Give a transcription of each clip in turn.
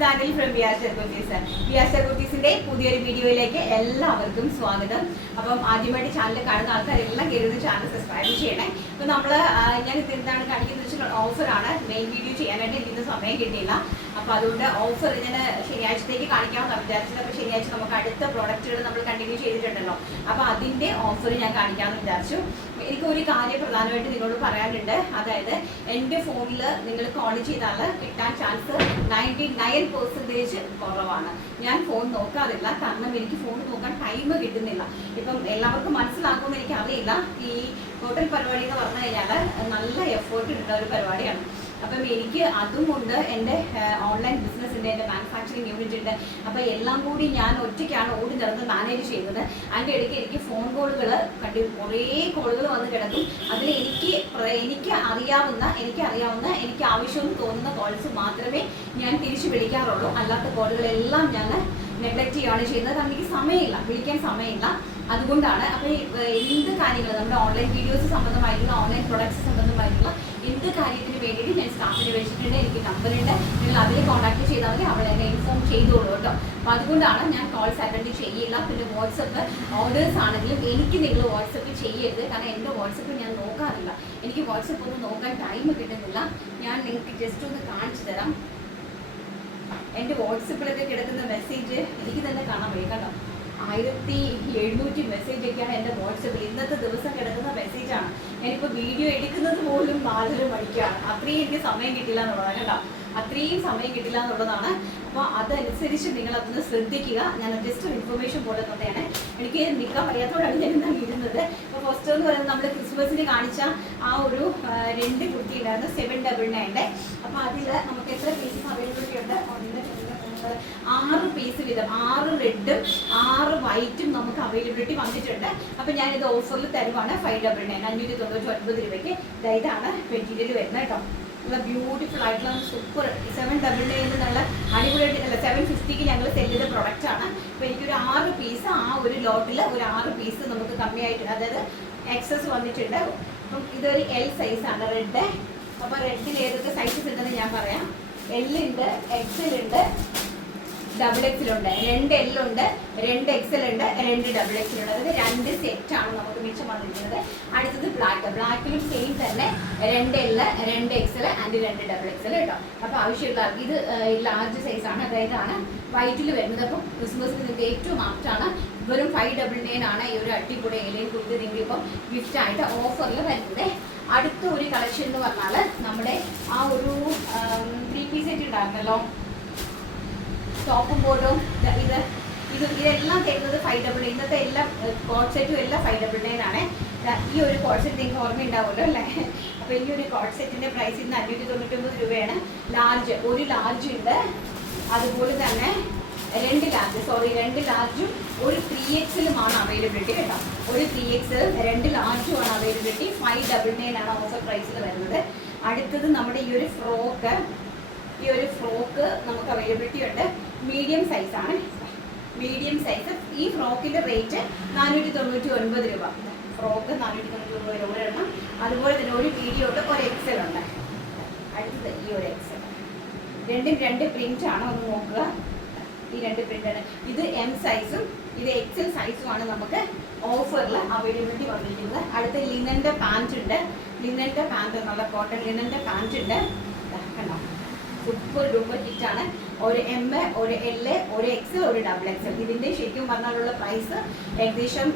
Daniel from V R ബിയാസ്റ്റർ V R കുർത്തീസിന്റെ പുതിയൊരു വീഡിയോയിലേക്ക് എല്ലാവർക്കും സ്വാഗതം. അപ്പം ആദ്യമായിട്ട് ചാനൽ കാണുന്ന ആൾക്കാരെല്ലാം കയറുന്ന ചാനൽ സബ്സ്ക്രൈബ് ചെയ്യണേ. അപ്പൊ നമ്മൾ ഞാൻ എന്താണ് കാണിക്കുന്നത് വെച്ചാൽ ഓഫറാണ് മെയിൻ വീഡിയോ ചെയ്യാനായിട്ട് എനിക്കിന്ന് സമയം കിട്ടിയില്ല. അപ്പൊ അതുകൊണ്ട് ഓഫർ ഞാൻ ശനിയാഴ്ചത്തേക്ക് കാണിക്കാമെന്ന് വിചാരിച്ചത്. അപ്പൊ ശനിയാഴ്ച നമുക്ക് അടുത്ത പ്രോഡക്റ്റുകൾ നമ്മൾ കണ്ടിന്യൂ ചെയ്തിട്ടുണ്ടല്ലോ. അപ്പൊ അതിന്റെ ഓഫർ ഞാൻ കാണിക്കാമെന്ന് വിചാരിച്ചു. എനിക്ക് ഒരു കാര്യം പ്രധാനമായിട്ട് നിങ്ങളോട് പറയാനുണ്ട്. അതായത് എന്റെ ഫോണിൽ നിങ്ങൾ കോൾ ചെയ്താൽ കിട്ടാൻ ചാൻസ് നയന്റി നയൻ പെർസെന്റേജ് കുറവാണ്. ഞാൻ ഫോൺ നോക്കാറില്ല. കാരണം എനിക്ക് ഫോൺ നോക്കാൻ ടൈം കിട്ടുന്നില്ല. ഇപ്പം എല്ലാവർക്കും മനസ്സിലാക്കുമെന്ന് എനിക്ക് അറിയില്ല ഈ ഹോട്ടൽ പരിപാടി എന്ന് പറഞ്ഞു കഴിഞ്ഞാൽ നല്ല എഫേർട്ട് ഇട്ട ഒരു പരിപാടിയാണ്. അപ്പം എനിക്ക് അതും കൊണ്ട് എന്റെ ഓൺലൈൻ ബിസിനസ് ഉണ്ട് എന്റെ മാനുഫാക്ചറിങ് യൂണിറ്റ് ഉണ്ട്. അപ്പം എല്ലാം കൂടി ഞാൻ ഒറ്റയ്ക്കാണ് ഓടി നടന്ന് മാനേജ് ചെയ്യുന്നത്. അതിന്റെ ഇടയ്ക്ക് എനിക്ക് ഫോൺ കോളുകൾ കണ്ടി കുറേ കോളുകൾ വന്ന് കിടക്കും. അതിൽ എനിക്ക് എനിക്ക് അറിയാവുന്ന എനിക്ക് അറിയാവുന്ന എനിക്ക് ആവശ്യമെന്ന് തോന്നുന്ന കോൾസ് മാത്രമേ ഞാൻ തിരിച്ചു വിളിക്കാറുള്ളൂ. അല്ലാത്ത കോളുകളെല്ലാം ഞാൻ നെഗ്ലക്റ്റ് ചെയ്യുകയാണ് ചെയ്യുന്നത്. കാരണം എനിക്ക് സമയമില്ല. വിളിക്കാൻ സമയമില്ല. അതുകൊണ്ടാണ് അപ്പോൾ എന്ത് കാര്യങ്ങൾ നമ്മുടെ ഓൺലൈൻ വീഡിയോസ് സംബന്ധമായിട്ടുള്ള ഓൺലൈൻ പ്രൊഡക്ട്സ് സംബന്ധമായിട്ടുള്ള എന്ത് കാര്യത്തിന് വേണ്ടിയിട്ട് ഞാൻ സ്റ്റാഫിനെ വെച്ചിട്ടുണ്ട് എനിക്ക് നമ്പർ ഉണ്ട്. നിങ്ങൾ അതിൽ കോൺടാക്ട് ചെയ്താൽ മതി അവൾ എന്നെ ഇൻഫോം ചെയ്തോളൂ കേട്ടോ. അപ്പോൾ അതുകൊണ്ടാണ് ഞാൻ കോൾസ് അറ്റൻഡ് ചെയ്യില്ല. പിന്നെ വാട്സപ്പ് ഓർഡേഴ്സ് ആണെങ്കിലും എനിക്ക് നിങ്ങൾ വാട്സപ്പ് ചെയ്യരുത്. കാരണം എന്റെ വാട്സപ്പ് ഞാൻ നോക്കാറില്ല. എനിക്ക് വാട്സപ്പ് ഒന്ന് നോക്കാൻ ടൈം കിട്ടുന്നില്ല. ഞാൻ നിങ്ങൾക്ക് ജസ്റ്റ് ഒന്ന് കാണിച്ചു തരാം. എന്റെ വാട്സപ്പിലൊക്കെ കിടക്കുന്ന മെസ്സേജ് എനിക്ക് തന്നെ കാണാൻ വയ്യ കണ്ടോ ആയിരത്തി എഴുന്നൂറ്റി മെസ്സേജ് ഒക്കെയാണ് എന്റെ വാട്സപ്പിൽ ഇന്നത്തെ ദിവസം കിടക്കുന്ന മെസ്സേജാണ് ഞാനിപ്പോൾ വീഡിയോ എടുക്കുന്നത് പോലും നാലര മണിക്കാണ്. അത്രയും എനിക്ക് സമയം കിട്ടില്ല എന്നുള്ളതാണ് കേട്ടോ. അത്രയും സമയം കിട്ടില്ല എന്നുള്ളതാണ്. അപ്പോൾ അതനുസരിച്ച് നിങ്ങൾ അതൊന്ന് ശ്രദ്ധിക്കുക. ഞാൻ ജസ്റ്റ് ഒരു ഇൻഫർമേഷൻ പോലെ തന്നെയാണ്. എനിക്ക് നിൽക്കാൻ പറയാത്തോടാണ് ഞാൻ ഇന്നാണ് ഇരുന്നത്. അപ്പോൾ ഫസ്റ്റ് എന്ന് പറയുന്നത് നമ്മൾ ക്രിസ്മസിന് കാണിച്ച ആ ഒരു രണ്ട് കുട്ടി ഉണ്ടായിരുന്നു. സെവൻ ഡബിൾ നയന്റെ അപ്പോൾ അതിൽ നമുക്ക് എത്ര പീസസ് അവൈലബിലിറ്റി ഉണ്ട് ഒന്ന് രണ്ട് ആറ് പീസ് വീതം ആറ് റെഡും ആറ് വൈറ്റും നമുക്ക് അവൈലബിലിറ്റി വന്നിട്ടുണ്ട്. അപ്പോൾ ഇത് ഓഫറിൽ തരുവാണ് ഫൈവ് ഡബിൾ നയൻ അഞ്ഞൂറ്റി തൊണ്ണൂറ്റി ഒൻപത് രൂപയ്ക്ക് ഇതാണ് മെറ്റീരിയൽ വരുന്നത് കേട്ടോ. നല്ല ബ്യൂട്ടിഫുൾ ആയിട്ടുള്ള സൂപ്പർ സെവൻ ഡബിൾ നയൻ എന്നുള്ള അടിപൊളിയായിട്ട് അല്ല സെവൻ ഫിഫ്റ്റിക്ക് ഞങ്ങൾ സെൽ ചെയ്ത പ്രൊഡക്റ്റ് ആണ്. അപ്പോൾ എനിക്കൊരു ആറ് പീസ് ആ ഒരു ലോട്ടിൽ ഒരു ആറ് പീസ് നമുക്ക് കമ്മിയായിട്ട് അതായത് എക്സസ് വന്നിട്ടുണ്ട്. അപ്പം ഇതൊരു എൽ സൈസാണ് റെഡ് അപ്പോൾ റെഡിൽ ഏതൊക്കെ സൈസസ് ഉണ്ടെന്ന് ഞാൻ പറയാം. എല്ലുണ്ട് എക്സൽ ഉണ്ട് ഡബിൾ എക്സൽ ഉണ്ട് രണ്ട് എൽ ഉണ്ട് രണ്ട് എക്സൽ ഉണ്ട് രണ്ട് ഡബിൾ എക്സൽ ഉണ്ട് അതായത് രണ്ട് സെറ്റ് ആണ് നമുക്ക് മിച്ചം വന്നിരിക്കുന്നത്. അടുത്തത് ബ്ലാക്ക് ബ്ലാക്കിലും സെയിം തന്നെ. രണ്ട് എൽ രണ്ട് എക്സൽ ആൻഡ് രണ്ട് ഡബിൾ എക്സൽ കേട്ടോ. അപ്പോൾ ആവശ്യമുള്ള ഇത് ലാർജ് സൈസ് ആണ്. അതായത് ആണ് വൈറ്റിൽ വരുന്നത്. അപ്പം ക്രിസ്മസിന് നിങ്ങൾക്ക് ഏറ്റവും ആപ്റ്റാണ് വെറും ഫൈവ് ഡബിൾ നയൻ ആണ് ഈ ഒരു അടിപൊളി ഏലിയൻ കുട്ടി നിങ്ങൾക്ക് ഇപ്പം ഗിഫ്റ്റായിട്ട് ഓഫറിൽ വരുന്നത്. അടുത്ത ഒരു കളക്ഷൻ എന്ന് പറഞ്ഞാൽ നമ്മുടെ ആ ഒരു ത്രീ പീസ് സെറ്റ് ഉണ്ടായിരുന്നല്ലോ ടോപ്പും ബോർഡും ഇത് ഇത്. ഇത് ഇതെല്ലാം തരുന്നത് ഫൈവ് ഡബിൾ ഇന്നത്തെ എല്ലാ കോഡ് സെറ്റും എല്ലാം ഫൈവ് ഡബിൾ നയൻ ആണ്. ഈ ഒരു കോഡ് സെറ്റ് നിങ്ങൾക്ക് ഓർമ്മയുണ്ടാവുമല്ലോ അല്ലേ? അപ്പോൾ ഈ ഒരു കോഡ് പ്രൈസ് ഇന്ന് അഞ്ഞൂറ്റി തൊണ്ണൂറ്റൊമ്പത് രൂപയാണ്. ലാർജ് ഒരു ലാർജ് ഉണ്ട്. അതുപോലെ തന്നെ രണ്ട് ലാർജ് സോറി രണ്ട് ലാർജും ഒരു ത്രീ എക്സിലുമാണ് അവൈലബിലിറ്റി കേട്ടോ. ഒരു ത്രീ എക്സ് രണ്ട് ലാർജും ആണ് അവൈലബിലിറ്റി ഫൈവ് ഡബിൾ നയൻ ആണ് ഓഫർ പ്രൈസിൽ വരുന്നത്. അടുത്തത് നമ്മുടെ ഈ ഒരു ഫ്രോക്ക് ഈ ഒരു ഫ്രോക്ക് നമുക്ക് അവൈലബിലിറ്റി ഉണ്ട്. മീഡിയം സൈസാണ് മീഡിയം സൈസ് ഈ ഫ്രോക്കിന്റെ റേറ്റ് നാനൂറ്റി തൊണ്ണൂറ്റി ഒൻപത് രൂപ. ഫ്രോക്ക് നാനൂറ്റി തൊണ്ണൂറ്റി ഒൻപത് രൂപ എണ്ണം. അതുപോലെ തന്നെ ഒരു മീഡിയം ഉണ്ട്. ഒരു എക്സൽ ഉണ്ട്. അടുത്തത് ഈ ഒരു എക്സൽ രണ്ടും രണ്ട് പ്രിന്റ് ആണ് ഒന്ന് നോക്കുക. ഈ രണ്ട് പ്രിന്റ് ആണ്. ഇത് എം സൈസും ഇത് എക്സൽ സൈസുമാണ് നമുക്ക് ഓഫറിൽ അവൈലബിലിറ്റി വന്നിരിക്കുന്നത്. അടുത്ത ലിനന്റെ പാന്റ് ഉണ്ട്. ലിനന്റെ പാന്റ് നല്ല കോട്ടൺ ലിനന്റെ പാന്റ് ഉണ്ട്. സൂപ്പർ ഡൂപ്പർ ആണ്. ഒരു എം എ ഒരു എൽ എ ഒരു എക്സ് ഒരു ഡബിൾ എക്സ് ഇതിന്റെ ശരിക്കും പറഞ്ഞാലുള്ള പ്രൈസ് ഏകദേശം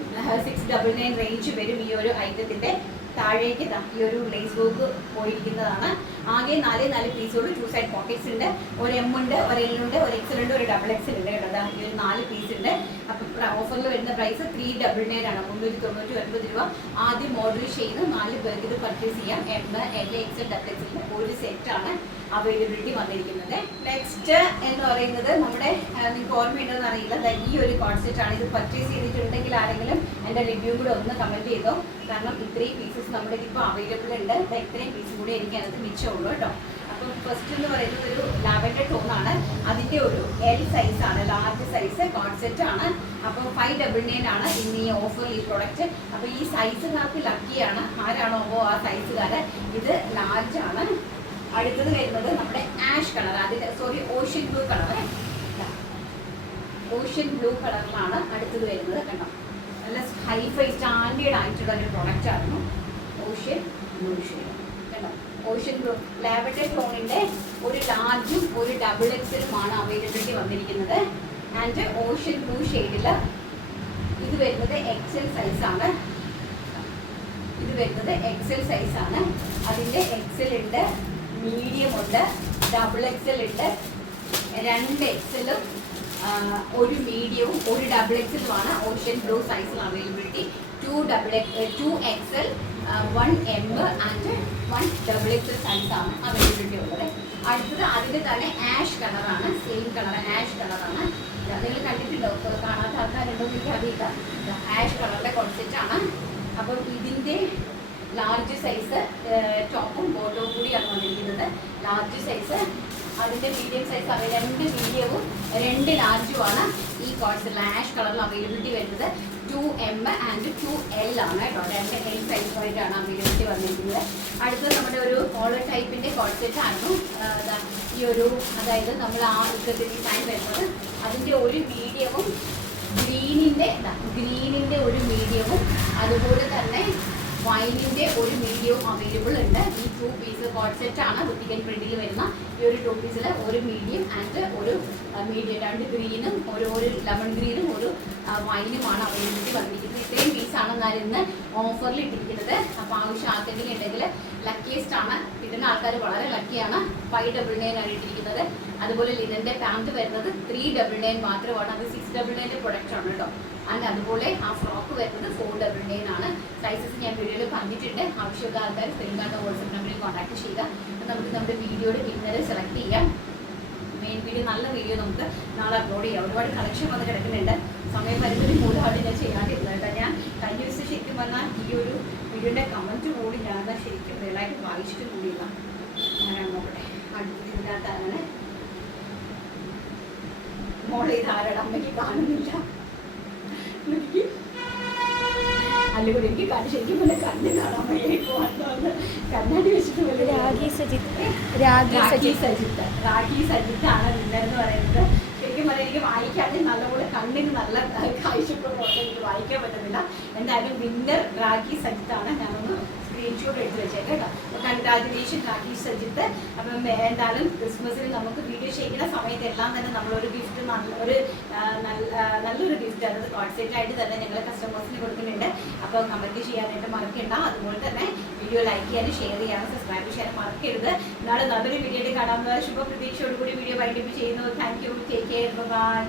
സിക്സ് ഡബിൾ നയൻ റേഞ്ച് വരും ഈ ഒരു ഐറ്റത്തിന്റെ താഴേക്ക് ഈ ഒരു ലേസ് വർക്ക് പോയിരിക്കുന്നതാണ്. ആകെ നാല് നാല് പീസുകൾ ടു സൈഡ് പോക്കറ്റ്സ് ഉണ്ട്. ഒരു എം ഉണ്ട് ഒരു എൽ ഉണ്ട് ഒരു എക്സൽ ഉണ്ട് ഒരു ഡബിൾ എക്സൽ ഉണ്ട് കേട്ടോ. ഈ ഒരു നാല് പീസ് ഉണ്ട്. അപ്പം ഓഫറിൽ വരുന്ന പ്രൈസ് ത്രീ ഡബിൾ നയൻ ആണ്. മുന്നൂറ്റി തൊണ്ണൂറ്റി ഒൻപത് രൂപ. ആദ്യം ഓർഡർ ചെയ്ത് നാല് പേർക്ക് ഇത് പർച്ചേസ് ചെയ്യാം. എം എൽ എക്സ് ഡബിൾ എക്സലിന്റെ ഒരു സെറ്റാണ് അവൈലബിലിറ്റി വന്നിരിക്കുന്നത്. നെക്സ്റ്റ് എന്ന് പറയുന്നത് നമ്മുടെ നിങ്ങൾക്ക് ഓർമ്മയുണ്ടെന്ന് അറിയില്ല. ഈ ഒരു കോൺസെപ്റ്റ് ആണ്. ഇത് പർച്ചേസ് ചെയ്തിട്ടുണ്ടെങ്കിൽ ആരെങ്കിലും എന്റെ റിവ്യൂ കൂടെ ഒന്ന് കമന്റ് ചെയ്തോ? കാരണം ഇത്രയും പീസസ് നമ്മുടെ ഇപ്പോൾ അവൈലബിൾ ഉണ്ട്. ഇത്രയും പീസ് കൂടി എനിക്ക് അതിനകത്ത് മിച്ചമുള്ളൂ കേട്ടോ. അപ്പം ഫസ്റ്റ് എന്ന് പറയുന്നത് ഒരു ലാവൻഡർ ആണ്. അതിന്റെ ഒരു എൽ സൈസ് ആണ്. ലാർജ് സൈസ് കോൺസെപ്റ്റ് ആണ്. അപ്പോൾ ഫൈവ് ഡബിൾ നയൻ ആണ് ഇന്ന് ഈ ഓഫറിൽ ഈ പ്രൊഡക്റ്റ് അപ്പോൾ ഈ സൈസുകാർക്ക് ലക്കിയാണ് ആരാണോ ആ സൈസുകാരെ ഇത് ലാർജ് ആണ്. അടുത്തത് വരുന്നത് നമ്മുടെ ആഷ് കളർ അതിന്റെ sorry ocean blue colour ocean blue കളറിലാണ് അടുത്തത് വരുന്നത് കണ്ടോ നല്ല ഹൈഫൈ സ്റ്റാൻഡേർഡ് ആയിട്ടുള്ള ഒരു പ്രൊഡക്റ്റ് ആയിരുന്നു ഓഷ്യൻ ബ്ലൂ ഷെയ്ഡ് കണ്ടോ ഓഷ്യൻ ബ്ലൂ ലാവൻഡർ ടോണിന്റെ ഒരു ലാർജും ഒരു ഡബിൾ എക്സലുമാണ് അവൈലബിലിറ്റി വന്നിരിക്കുന്നത്. ആൻഡ് ഓഷ്യൻ ബ്ലൂ ഷെയ്ഡിൽ ഇത് വരുന്നത് എക്സൽ സൈസാണ് ഇത് വരുന്നത് എക്സൽ സൈസാണ് അതിന്റെ എക്സൽ ഉണ്ട്. മീഡിയം ഉണ്ട് ഡബിൾ എക്സൽ ഉണ്ട്. രണ്ട് എക്സലും ഒരു മീഡിയവും ഒരു ഡബിൾ എക്സലുമാണ് ഓഷ്യൻ ബ്ലൂ സൈസിൽ availability two double two XL one M and one double XL സൈസാണ് അവൈലബിലിറ്റി ഉള്ളത്. അടുത്തത് അതിന്റെ തന്നെ ആഷ് കളറാണ് സെയിം കളർ ആഷ് കളറാണ് നിങ്ങൾ കണ്ടിട്ടുണ്ടോ? കാണാത്ത ആൾക്കാരുണ്ടോ എന്ന് എനിക്ക് അറിയില്ല ആഷ് കളറിന്റെ കോൺസെപ്റ്റാണ് അപ്പം ഇതിന്റെ ലാർജ് സൈസ് ടോപ്പും ബോട്ടവും കൂടിയാണ് വന്നിരിക്കുന്നത്. ലാർജ് സൈസ് അതിന്റെ മീഡിയം സൈസ് അവ രണ്ട് മീഡിയവും രണ്ട് ലാർജുമാണ് ഈ കോഴ്സ് ആഷ് കളറിൽ അവൈലബിലിറ്റി വരുന്നത്. Two M and two L ആണ് കേട്ടോ. രണ്ട് എൽ സൈസ് ആയിട്ടാണ് അവൈലബിലിറ്റി വന്നിരിക്കുന്നത്. അടുത്തത് നമ്മുടെ ഒരു കോളർ ടൈപ്പിന്റെ കോൺസെപ്റ്റ് ആയിരുന്നു ഈ ഒരു അതായത് നമ്മൾ ആ ഉത്തരത്തിൽ ഡിസൈൻ വരുന്നത്. അതിന്റെ ഒരു മീഡിയവും ഗ്രീനിന്റെ ഗ്രീനിന്റെ ഒരു മീഡിയവും അതുപോലെ തന്നെ വൈനിന്റെ ഒരു വീഡിയോ അവൈലബിൾ ഉണ്ട്. ഈ ടു പീസ് കോഡ് സെറ്റ് ആണ് കുട്ടിക്കൻ പ്രിന്റിൽ വരുന്ന ഈ ഒരു ടു പീസിൽ ഒരു മീഡിയം ആൻഡ് ഒരു മീഡിയം രണ്ട് ഗ്രീനും ഒരു ഒരു ലെമൺ ഗ്രീനും ഒരു വൈനുമാണ് അവൈലബിലിറ്റി വന്നിരിക്കുന്നത്. ഇത്രയും പീസാണ് ഞാൻ ഇന്ന് ഓഫറിൽ ഇട്ടിരിക്കുന്നത്. അപ്പോൾ ആവശ്യം ആർക്കെങ്കിലും ഉണ്ടെങ്കിൽ ലക്കിയസ്റ്റ് ആണ്. കിട്ടുന്ന ആൾക്കാർ വളരെ ലക്കിയാണ് ഫൈവ് ഡബിൾ നയൻ ആണ് ഇട്ടിരിക്കുന്നത്. അതുപോലെ ലിനന്റെ പാന്റ് വരുന്നത് ത്രീ ഡബിൾ നയൻ മാത്രമാണ്. അത് സിക്സ് ഡബിൾ നയന്റെ പ്രൊഡക്റ്റ് ആണ് കേട്ടോ ആൻഡ് അതുപോലെ ആ ഫ്രോക്ക് വരുന്നത് ഫോർ ഡബിൾ നയൻ ആണ്. സൈസസ് ഞാൻ വീഡിയോയിൽ പറഞ്ഞിട്ടുണ്ട്. ആവശ്യമുള്ള ആൾക്കാർ തെലുങ്കാന വാട്സപ്പ് നമ്പറിൽ കോൺടാക്ട് ചെയ്യുക. നമുക്ക് നമ്മുടെ വീഡിയോയുടെ വിന്നറെ സെലക്ട് ചെയ്യാം. മെയിൻ വീഡിയോ നല്ല വീഡിയോ നമുക്ക് നാളെ അപ്ലോഡ് ചെയ്യാം. ഒരുപാട് കളക്ഷൻ വന്ന് കിടക്കുന്നുണ്ട്. സമയപരിമിതി മൂലമാണ് ഞാൻ ചെയ്യാണ്ടിരുന്നത് ഞാൻ കഴിഞ്ഞ ദിവസം ശരിക്കും പറഞ്ഞാൽ ഈ ഒരു വീഡിയോന്റെ കമന്റ് കൂടി ഞാൻ ശരിക്കും റിയലായിട്ട് വായിച്ചിട്ട് കൂടിയില്ല. അങ്ങനെ നോക്കട്ടെ. അടുത്ത് ഇതിനകത്ത് അങ്ങനെ മോളെ ഇതാരട അമ്മയ്ക്ക് കാണുന്നില്ല. അല്ലെങ്കിൽ എനിക്ക് കണ്ണ് ശരിക്കും പോലെ കണ്ണ് കാണാൻ കണ്ണാടി വെച്ചിട്ട് പോലെ രാഗി സജിത്ത്. രാഗി സജിത്ത്. രാഗി സജിത്താണ് വിന്നർ എന്ന് പറയുന്നത്. ശരിക്കും പറഞ്ഞാൽ എനിക്ക് വായിക്കാതെ നല്ലപോലെ കണ്ണിന് നല്ല കാഴ്ചക്കുറവുണ്ട് എനിക്ക് വായിക്കാൻ പറ്റുന്നില്ല. എന്തായാലും വിന്നർ രാഗി സജിത്താണ്. ഞാനൊന്ന് സ്ക്രീൻഷോട്ട് എടുത്ത് വെച്ചേക്കാം കേട്ടോ. കൺഗ്രാജുലേഷൻ രാഖി സജിത്ത് അപ്പം എന്തായാലും ക്രിസ്മസിൽ നമുക്ക് വീഡിയോ ചെയ്യുന്ന സമയത്ത് എല്ലാം തന്നെ നമ്മളൊരു ഗിഫ്റ്റ് ഒരു നല്ല നല്ലൊരു ഗിഫ്റ്റ് അതായത് കോൺസെപ്റ്റ് ആയിട്ട് തന്നെ ഞങ്ങൾ കസ്റ്റമേഴ്സിന് കൊടുക്കുന്നുണ്ട്. അപ്പോൾ കമന്റ് ചെയ്യാനായിട്ട് മറക്കണ്ട. അതുപോലെ തന്നെ വീഡിയോ ലൈക്ക് ചെയ്യാനും ഷെയർ ചെയ്യാനും സബ്സ്ക്രൈബ് ചെയ്യാനും മറക്കരുത്. നാളെ നല്ലൊരു വീഡിയോ കാണാൻ ശുഭ പ്രതീക്ഷയോടുകൂടി വീഡിയോ വൈകിട്ട് ചെയ്യുന്നു thank you take care bye